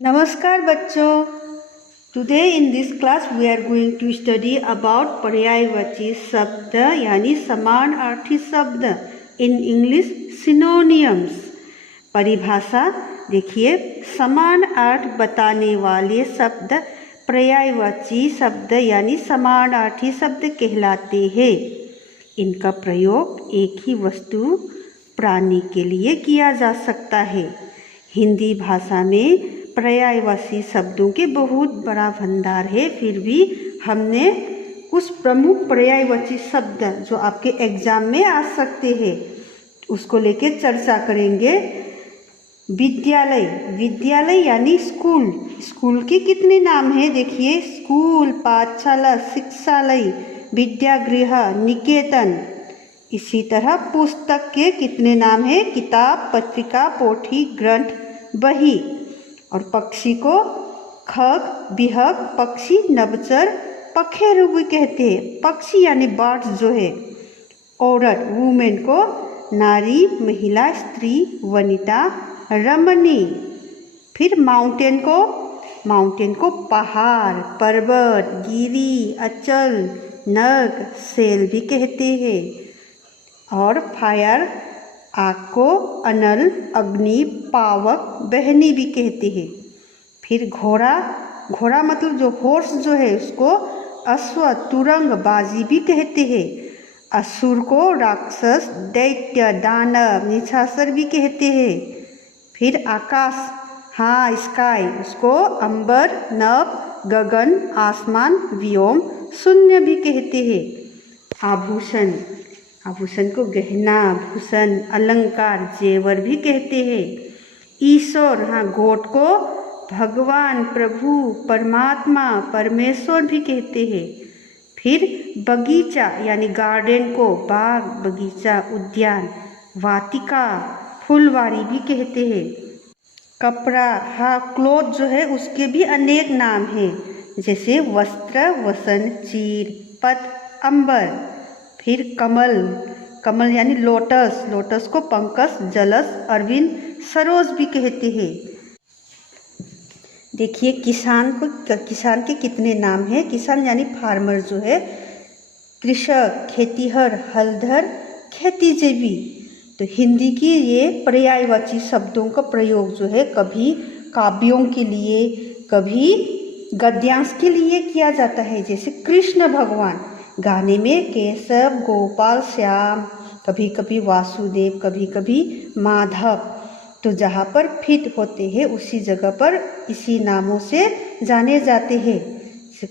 नमस्कार बच्चों, today in this class we are going to study about पर्यायवाची शब्द यानी समानार्थी शब्द इन इंग्लिश सिनोनियम्स। परिभाषा देखिए, समान अर्थ बताने वाले शब्द पर्यायवाची शब्द यानी समानार्थी शब्द कहलाते हैं। इनका प्रयोग एक ही वस्तु प्राणी के लिए किया जा सकता है। हिंदी भाषा में पर्यायवाची शब्दों के बहुत बड़ा भंडार है, फिर भी हमने कुछ प्रमुख पर्यायवाची शब्द जो आपके एग्जाम में आ सकते हैं उसको लेके चर्चा करेंगे। विद्यालय, विद्यालय यानी स्कूल। स्कूल के कितने नाम हैं? देखिए, स्कूल, पाठशाला, शिक्षालय, विद्यागृह, निकेतन। इसी तरह पुस्तक के कितने नाम हैं? किताब, पत्रिका, पोथी, ग्रंथ, बही। और पक्षी को खग, बिहग, पक्षी, नभचर, पखेरु भी कहते हैं। पक्षी यानी बर्ड्स जो है। औरत, वुमेन को नारी, महिला, स्त्री, वनिता, रमणी। फिर माउंटेन को पहाड़, पर्वत, गिरी, अचल, नग, सेल भी कहते हैं। और फायर, आग को अनल, अग्नि, पावक, बहनी भी कहते हैं। फिर घोड़ा, घोड़ा मतलब जो हॉर्स जो है उसको अश्व, तुरंग, बाजी भी कहते हैं। असुर को राक्षस, दैत्य, दानव, निशाचर भी कहते हैं। फिर आकाश, हाँ स्काई, उसको अंबर, नभ, गगन, आसमान, व्योम, शून्य भी कहते हैं। आभूषण, आभूषण को गहना, भूषण, अलंकार, जेवर भी कहते हैं। ईश्वर, हाँ गोट को भगवान, प्रभु, परमात्मा, परमेश्वर भी कहते हैं। फिर बगीचा यानी गार्डन को बाग, बगीचा, उद्यान, वाटिका, फुलवारी भी कहते हैं। कपड़ा, हाँ क्लोथ जो है उसके भी अनेक नाम हैं, जैसे वस्त्र, वसन, चीर, पट, अंबर। फिर कमल, कमल यानी लोटस, लोटस को पंकज, जलस, अरविंद, सरोज भी कहते हैं। देखिए, किसान को, किसान के कितने नाम हैं? किसान यानी फार्मर जो है, कृषक, खेतीहर, हलधर, खेतीजीवी। तो हिंदी की ये पर्यायवाची शब्दों का प्रयोग जो है कभी काव्यों के लिए, कभी गद्यांश के लिए किया जाता है। जैसे कृष्ण भगवान, गाने में केशव, गोपाल, श्याम, कभी कभी वासुदेव, कभी कभी माधव। तो जहाँ पर फिट होते हैं उसी जगह पर इसी नामों से जाने जाते हैं।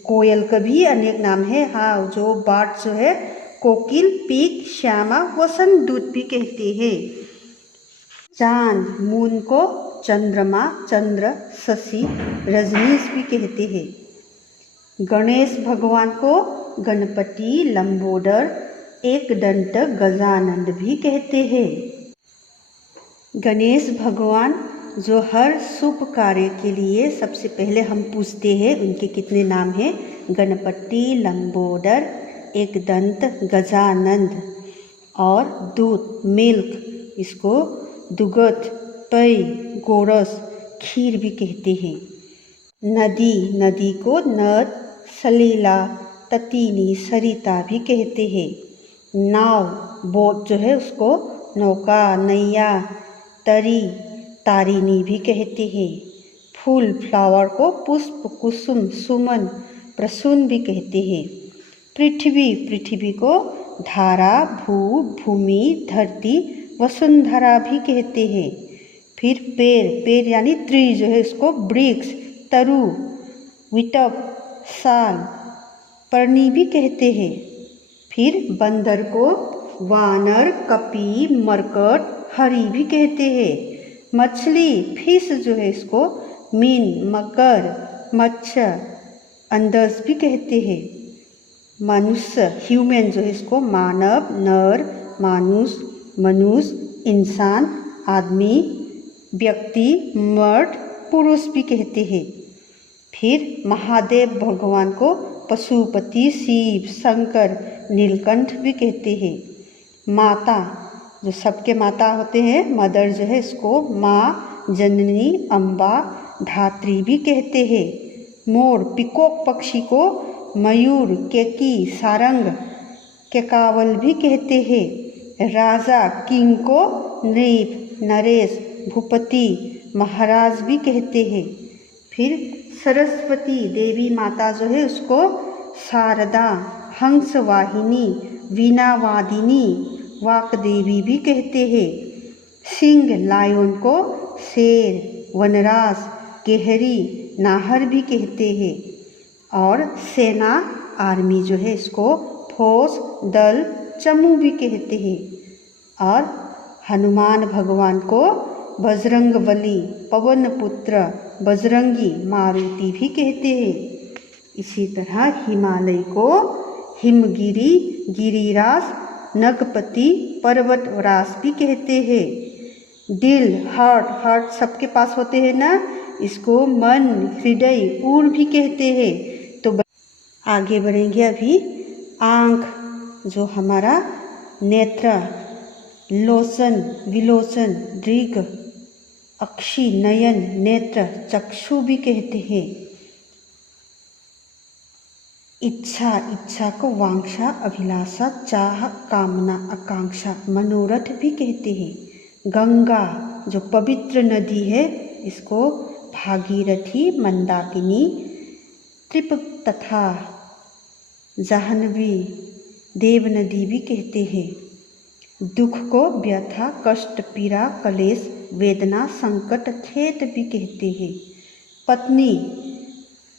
कोयल का भी अनेक नाम है, हाँ जो बर्ड जो है, कोकिल, पीक, श्यामा, वसंतदूत भी कहते हैं। चांद, मून को चंद्रमा, चंद्र, शशि, रजनीश भी कहते हैं। गणेश भगवान को गणपति, लंबोदर, एक दंत, गजानंद भी कहते हैं। गणेश भगवान जो हर शुभ कार्य के लिए सबसे पहले हम पूछते हैं, उनके कितने नाम हैं? गणपति, लंबोदर, एक दंत, गजानंद। और दूध, मिल्क, इसको दुगत, पै, गोरस, खीर भी कहते हैं। नदी, नदी को नद, सलीला, ततीनी, सरिता भी कहते हैं। नाव, बोट जो है उसको नौका, नैया, तरी, तारिणी भी कहते हैं। फूल, फ्लावर को पुष्प, कुसुम, सुमन, प्रसून भी कहते हैं। पृथ्वी, पृथ्वी को धारा, भू, भूमि, धरती, वसुंधरा भी कहते हैं। फिर पेड़, पेड़ यानी ट्री जो है उसको वृक्ष, तरु, विटप, साल, पर्णी भी कहते हैं। फिर बंदर को वानर, कपी, मरकट, हरी भी कहते हैं। मछली, फिश जो है इसको मीन, मकर, मच्छ, अंडस भी कहते हैं। मनुष्य, ह्यूमन जो है इसको मानव, नर, मानुष, मनुष्य, इंसान, आदमी, व्यक्ति, मर्द, पुरुष भी कहते हैं। फिर महादेव भगवान को पशुपति, शिव, शंकर, नीलकंठ भी कहते हैं। माता, जो सबके माता होते हैं, मदर जो है इसको माँ, जननी, अम्बा, धात्री भी कहते हैं। मोर पिकॉक पक्षी को मयूर, केकी, सारंग, केकावल भी कहते हैं। राजा किंग को नृप, नरेश, भूपति, महाराज भी कहते हैं। फिर सरस्वती देवी माता जो है उसको शारदा, हंसवाहिनी, वीणावादिनी, वाकदेवी भी कहते हैं। सिंह लायन को शेर, वनराज, केहरी, नाहर भी कहते हैं। और सेना आर्मी जो है इसको फौज, दल, चमू भी कहते हैं। और हनुमान भगवान को बजरंगबली, पवन पुत्र, बजरंगी, मारुति भी कहते हैं। इसी तरह हिमालय को हिमगिरी, गिरिराज, नगपति, पर्वतराज भी कहते हैं। दिल, हार्ट सबके पास होते हैं ना, इसको मन, हृदय, उर भी कहते हैं। तो आगे बढ़ेंगे। अभी आँख जो हमारा नेत्र, लोचन, विलोचन, दृग, अक्षि, नयन, नेत्र, चक्षु भी कहते हैं। इच्छा को वांछा, अभिलाषा, चाह, कामना, आकांक्षा, मनोरथ भी कहते हैं। गंगा जो पवित्र नदी है इसको भागीरथी, मंदाकिनी, त्रिप तथा जाह्नवी, देव नदी भी कहते हैं। दुख को व्यथा, कष्ट, पीड़ा, कलेश, वेदना, संकट, खेद भी कहते हैं।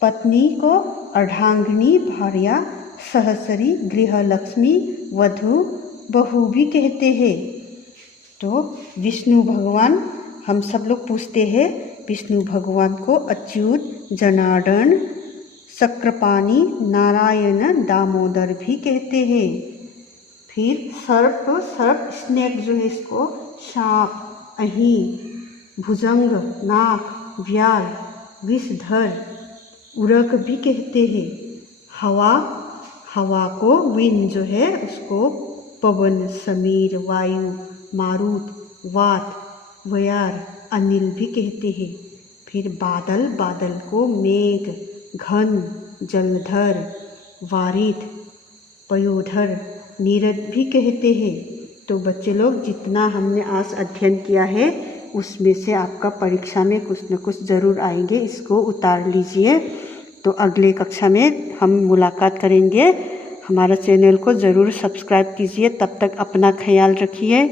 पत्नी को अर्धांगिनी, भार्या, सहचरी, गृहलक्ष्मी, वधू, बहू भी कहते हैं। तो विष्णु भगवान हम सब लोग पूछते हैं, विष्णु भगवान को अच्युत, जनार्दन, चक्रपाणि, नारायण, दामोदर भी कहते हैं। फिर सर्प स्नेक जो है इसको सांप, अही, भुजंग, नाग, व्याल, विषधर, उरग भी कहते हैं। हवा को विंड जो है उसको पवन, समीर, वायु, मारुत, वात, वयार, अनिल भी कहते हैं। फिर बादल को मेघ, घन, जलधर, वारिध, पयोधर, नीरद भी कहते हैं। तो बच्चे लोग जितना हमने आज अध्ययन किया है उसमें से आपका परीक्षा में कुछ न कुछ ज़रूर आएंगे, इसको उतार लीजिए। तो अगले कक्षा में हम मुलाकात करेंगे। हमारा चैनल को ज़रूर सब्सक्राइब कीजिए। तब तक अपना ख्याल रखिए।